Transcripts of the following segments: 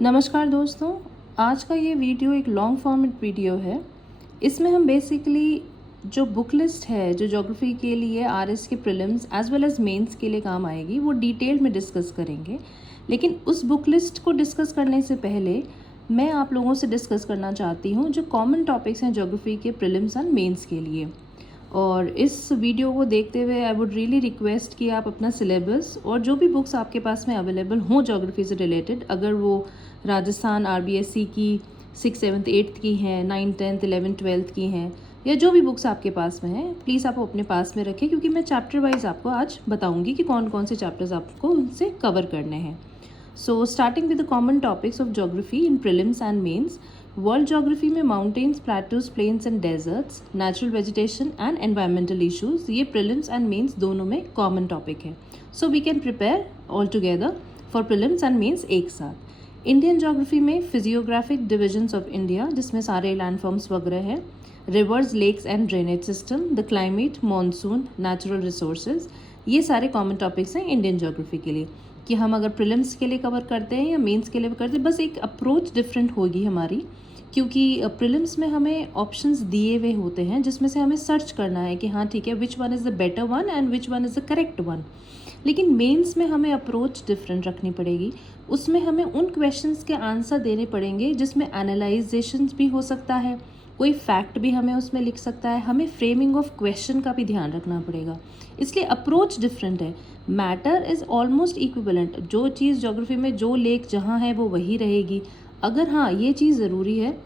नमस्कार दोस्तों, आज का ये वीडियो एक लॉन्ग फॉर्मेट वीडियो है। इसमें हम बेसिकली जो बुक लिस्ट है जो ज्योग्राफी के लिए आरएस के prelims as well as mains के लिए काम आएगी वो डिटेल में डिस्कस करेंगे। लेकिन उस बुक लिस्ट को डिस्कस करने से पहले मैं आप लोगों से डिस्कस करना चाहती हूँ जो कॉमन टॉपिक्स हैं ज्योग्राफी के प्रीलिम्स एंड मेंस के लिए। और इस वीडियो को देखते हुए आई वुड रियली रिक्वेस्ट कि आप अपना सिलेबस और जो भी बुक्स आपके पास में अवेलेबल हों ज्योग्राफी से रिलेटेड, अगर वो राजस्थान आरबीएससी की 6th 7th 8th की हैं, 9th 10th 11th 12th की हैं, या जो भी बुक्स आपके पास में हैं, प्लीज़ आप अपने पास में रखें क्योंकि मैं चैप्टर वाइज आपको आज बताऊंगी कि कौन कौन से चैप्टर्स आपको उनसे कवर करने हैं। So starting with the common topics of geography in prelims and mains. World geography में mountains, plateaus, plains and deserts, natural vegetation and environmental issues, ये प्रीलिम्स एंड मेंस दोनों में कॉमन टॉपिक है। So we can prepare all together for prelims and mains एक साथ। Indian geography में physiographic divisions of India, जिसमें सारे landforms वगैरह हैं, rivers, lakes and drainage system, the climate, monsoon, natural resources, ये सारे कॉमन टॉपिक्स हैं इंडियन ज्योग्राफी के लिए। कि हम अगर प्रीलिम्स के लिए कवर करते हैं या मेंस के लिए करते हैं, बस एक अप्रोच डिफरेंट होगी हमारी, क्योंकि प्रीलिम्स में हमें ऑप्शंस दिए हुए होते हैं जिसमें से हमें सर्च करना है कि हाँ ठीक है, which one is the better one and which one is the correct one. लेकिन मेंस में हमें अप्रोच डिफरेंट रखनी पड़ेगी। उसमें हमें उन क्वेश्चंस के आंसर देने पड़ेंगे जिसमें एनालाइजेशंस भी हो सकता है, कोई फैक्ट भी हमें उसमें लिख सकता है, हमें फ्रेमिंग ऑफ क्वेश्चन का भी ध्यान रखना पड़ेगा। इसलिए अप्रोच डिफरेंट है। मैटर इज़ ऑलमोस्ट इक्विवेलेंट, जो चीज़ ज्योग्राफी में जो लेक जहाँ है वो वही रहेगी। अगर हाँ ये चीज़ ज़रूरी है,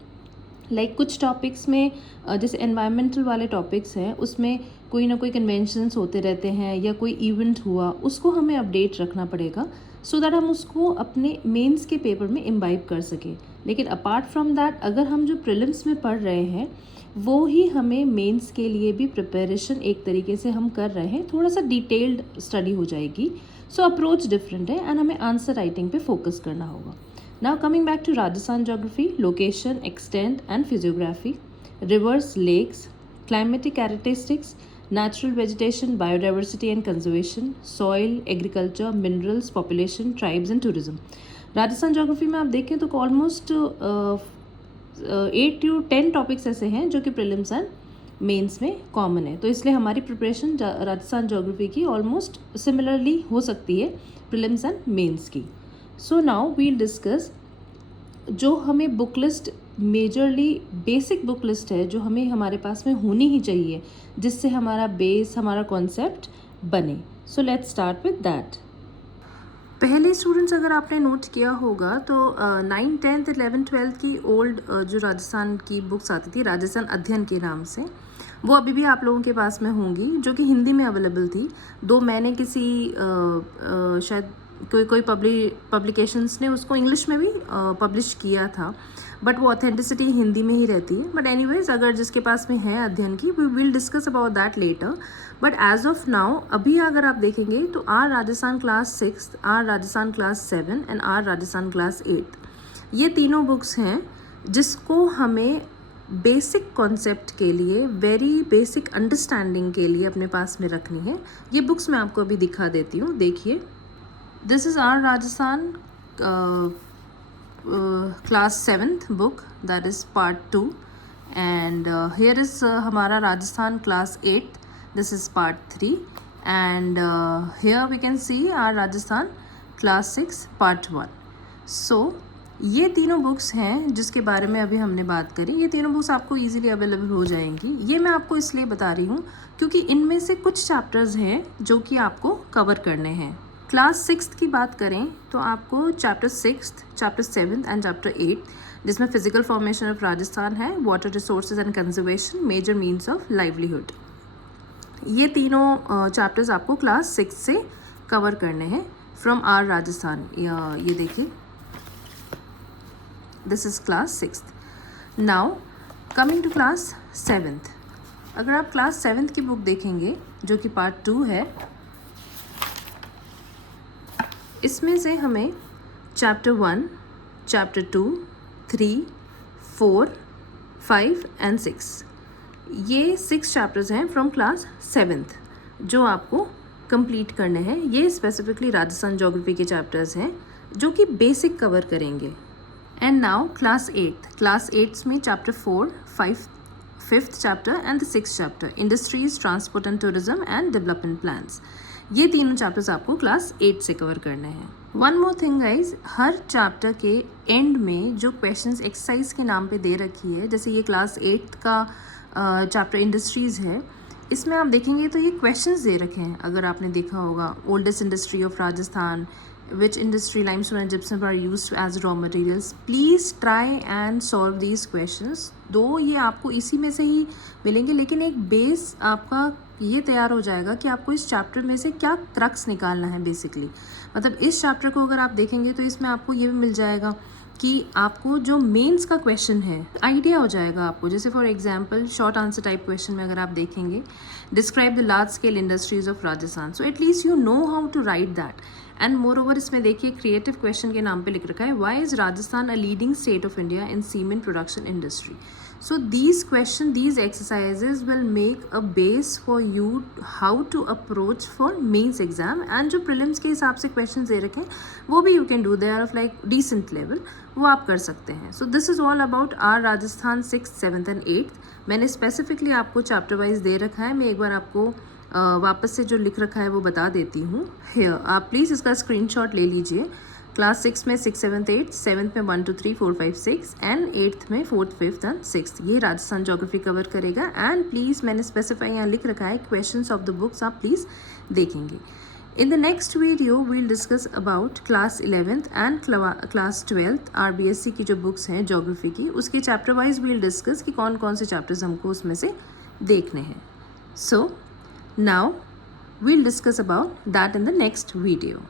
लाइक कुछ टॉपिक्स में जैसे एनवायरमेंटल वाले टॉपिक्स हैं उसमें कोई ना कोई कन्वेंशंस होते रहते हैं या कोई इवेंट हुआ, उसको हमें अपडेट रखना पड़ेगा सो दैट हम उसको अपने मेंस के पेपर में इम्बाइब कर सकें। लेकिन अपार्ट फ्रॉम दैट, अगर हम जो प्रीलिम्स में पढ़ रहे हैं वो ही हमें मेंस के लिए भी प्रिपरेशन एक तरीके से हम कर रहे हैं, थोड़ा सा डिटेल्ड स्टडी हो जाएगी। सो अप्रोच डिफरेंट है एंड हमें आंसर राइटिंग पे फोकस करना होगा। Now coming back to Rajasthan geography, location, extent and physiography, rivers, lakes, climatic characteristics, natural vegetation, biodiversity and conservation, soil, agriculture, minerals, population, tribes and tourism. Rajasthan geography में आप देखें तो almost 8 to 10 topics ऐसे हैं जो कि प्रीलिम्स एंड मेंस में common है। तो इसलिए हमारी प्रिपरेशन राजस्थान ज्योग्राफी की ऑलमोस्ट सिमिलरली हो सकती है प्रीलिम्स एंड मेंस की। सो नाउ वील डिस्कस जो हमें book list, majorly basic book list है जो हमें हमारे पास में होनी ही चाहिए जिससे हमारा बेस, हमारा कॉन्सेप्ट बने। So let's start with that. पहले स्टूडेंट्स, अगर आपने नोट किया होगा तो 9th 10th 11th 12th की ओल्ड जो राजस्थान की बुक्स आती थी राजस्थान अध्ययन के नाम से, वो अभी भी आप लोगों के पास में होंगी, जो कि हिंदी में अवेलेबल थी। दो मैंने किसी शायद कोई पब्लिकेशंस ने उसको इंग्लिश में भी पब्लिश किया था, बट वो ऑथेंटिसिटी हिंदी में ही रहती है। बट एनीवेज, अगर जिसके पास में है अध्ययन की, we will discuss about that later. But as of now, अभी अगर आप देखेंगे तो our Rajasthan class 6, our Rajasthan class 7 and our Rajasthan class 8, ये तीनों बुक्स हैं जिसको हमें बेसिक कॉन्सेप्ट के लिए, वेरी बेसिक अंडरस्टैंडिंग के लिए अपने पास में रखनी है। ये बुक्स मैं आपको अभी दिखा देती हूँ, देखिए। This is our Rajasthan class 7th book, that is part 2, and here is हमारा Rajasthan class 8, this is part 3, and here we can see our Rajasthan class 6 part 1. So ये तीनों बुक्स हैं जिसके बारे में अभी हमने बात करी। ये तीनों बुक्स आपको इजीली अवेलेबल हो जाएंगी। ये मैं आपको इसलिए बता रही हूँ क्योंकि इनमें से कुछ चैप्टर्स हैं जो कि आपको कवर करने हैं। क्लास 6 की बात करें तो आपको चैप्टर 6, चैप्टर 7 एंड चैप्टर 8, जिसमें फिजिकल फॉर्मेशन ऑफ राजस्थान है, water resources and conservation, major means of livelihood, ये तीनों चैप्टर्स आपको क्लास 6 से कवर करने हैं फ्रॉम आर राजस्थान। ये देखिए, this is class 6। Now coming to class 7th, अगर आप क्लास 7th की बुक देखेंगे जो कि पार्ट 2 है, इसमें से हमें चैप्टर 1, चैप्टर 2, 3, 4, 5 एंड 6, ये 6 चैप्टर्स हैं फ्रॉम क्लास 7th जो आपको कंप्लीट करने हैं। ये स्पेसिफिकली राजस्थान ज्योग्राफी के चैप्टर्स हैं जो कि बेसिक कवर करेंगे। एंड नाउ क्लास 8th में chapter 4, 5th chapter and the 6th chapter industries, transport and tourism and development plans. ये तीनों चैप्टर्स आपको क्लास 8 से कवर करने हैं। वन मोर थिंग गाइज, हर चैप्टर के एंड में जो क्वेश्चंस एक्सरसाइज के नाम पे दे रखी है, जैसे ये क्लास 8 का चैप्टर इंडस्ट्रीज़ है, इसमें आप देखेंगे तो ये क्वेश्चंस दे रखे हैं। अगर आपने देखा होगा, oldest industry of Rajasthan, which industry limestone and gypsum are used as raw materials, please try and solve these questions। दो ये आपको इसी में से ही मिलेंगे, लेकिन एक बेस आपका ये तैयार हो जाएगा कि आपको इस चैप्टर में से क्या क्रक्स निकालना है बेसिकली। मतलब इस चैप्टर को अगर आप देखेंगे तो इसमें आपको ये भी मिल जाएगा कि आपको जो मेंस का क्वेश्चन है आइडिया हो जाएगा आपको। जैसे for example short answer type question में अगर आप देखेंगे, describe the large scale industries of Rajasthan, so at least you know how to write that. And moreover इसमें देखिए क्रिएटिव क्वेश्चन के नाम पे लिख रखा है, why is Rajasthan a leading state of India in cement production industry. So these exercises will make a base for you how to approach for mains exam, and जो prelims के हिसाब से questions दे रखे हैं वो भी you can do, they are of like decent level, वो आप कर सकते हैं। So this is all about our Rajasthan 6th, 7th and 8th। मैंने specifically आपको chapter wise दे रखा है, मैं एक बार आपको वापस से जो लिख रखा है वो बता देती हूँ। Here आप प्लीज़ इसका स्क्रीनशॉट ले लीजिए। क्लास 6 में 6, 7, 8, 7th में 1, 2, 3, 4, 5, 6 एंड 8th में 4th, 5th एंड 6th ये राजस्थान ज्योग्राफी कवर करेगा। एंड प्लीज़ मैंने स्पेसिफाई यहाँ लिख रखा है क्वेश्चंस ऑफ द बुक्स, आप प्लीज़ देखेंगे। In the next video we'll discuss about class 11th and class 12th RBSC की जो बुक्स हैं ज्योग्राफी की, उसके चैप्टर वाइज वील डिस्कस कि कौन कौन से चैप्टर्स हमको उसमें से देखने हैं। So now we'll discuss about that in the next video.